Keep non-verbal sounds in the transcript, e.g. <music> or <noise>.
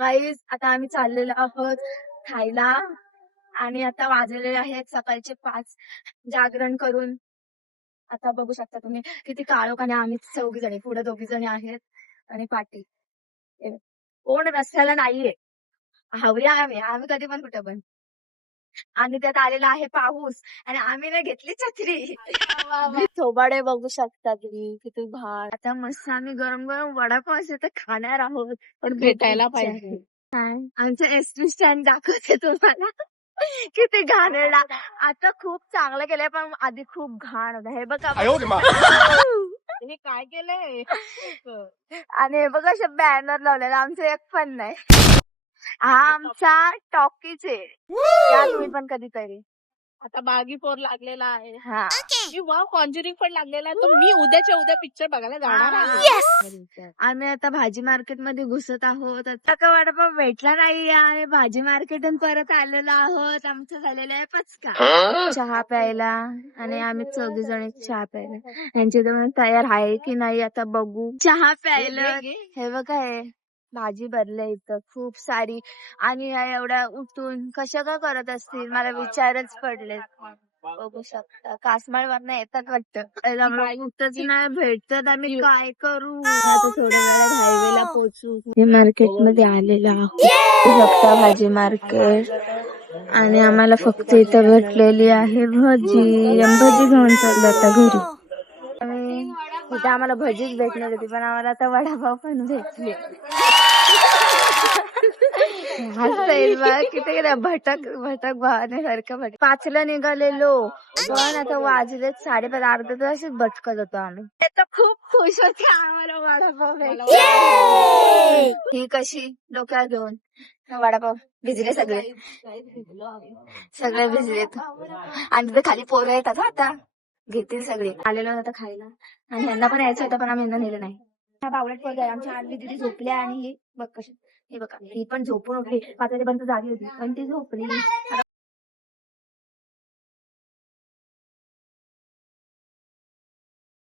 Guys आता आम्ही चाललेलो आहोत खायला आणि आता वाजलेले आहेत सकाळचे पाच. जागरण करून. आता बघू शकता तुम्ही किती काळोख आणि आम्ही चौघी जणी पुढे दोघी जणी आहेत आणि पाटी. कोण रस्त्याला नाहीये. हावऱ्या आम्ही. आम्ही कधी पण कुठं पण. आणि त्यात आलेला आहे पाऊस. आणि आम्ही ना घेतली छत्री. <laughs> थोबाडे बघू शकता तुम्ही. किती भार. आता मस्त आम्ही गरम गरम वडापाव असे तर खाणार आहोत. पण <laughs> भेटायला पाहिजे. आमचं एस टी स्टँड दाखवते तुम्हाला. <laughs> किती घाणेरडा आता खूप चांगलं केलंय पण आधी खूप घाण होता. हे बघा हे काय केलंय? आणि हे बघा असे बॅनर लावलेला. आमचं एक पण नाही. हा आमचा टॉकीज आहे. या तुम्ही पण कधीतरी. आता बागी फोर लागलेला आहे. हा. वा कॉन्ज्युरिंग पण लागलेला आहे. तर मी उद्याच्या उद्या पिक्चर बघायला जाणार आहे. आम्ही आता भाजी मार्केटमध्ये घुसत आहोत. आता का वडापाव भेटला नाही आम्ही भाजी मार्केटून परत आलेलो आहोत. आमचं झालेलं आहे पचका. चहा प्यायला आणि आम्ही चौघी जण चहा प्यायला. यांची तर तयार आहे की नाही आता बघू. चहा प्यायला. हे बघा हे. भाजी भरले इथं खूप सारी आणि ह्या एवढ्या उठून कशा का करत असतील? मला विचारच पडले. बघू शकता. कासमाळ वरनं येतात वाटतं कुठंच नाही भेटतात आम्ही काय करू? आता थोड्या वेळात हायवेला पोहोचू. हे मार्केटमध्ये आलेलो शकता भाजी मार्केट आणि आम्हाला फक्त इथं भेटलेली आहे भजी. भजी घेऊन चाललो आता घरी. आम्हाला भजीच भेटणार होती पण आम्हाला आता वडापाव पण भेटले. हसता येईल बा किती गेल्या भटक भटक भावानेसारखं भटक. पाचला निघालेलो. पण आता वाजले साडेपाच अर्धा तासच भटकत होतो आम्ही. तर खूप खुश होते आम्हाला वडापाव भेटला. ही कशी? डोक्यात घेऊन. वडापाव भिजले सगळे. सगळे भिजलेत. आणि तिथे खाली पोरं येतात आता. घेतील सगळे. आलेलो होता खायला. आणि यांना पण यायचं होतं पण आम्ही यांना नेलं नाही. बावळट पोरं आहे. आमच्या आली दिदी झोपल्या आणि ही बघ कशी हे बघा ही पण झोपून उठली. पाच वाजेपर्यंत जागी होती. पण ती झोपली. आता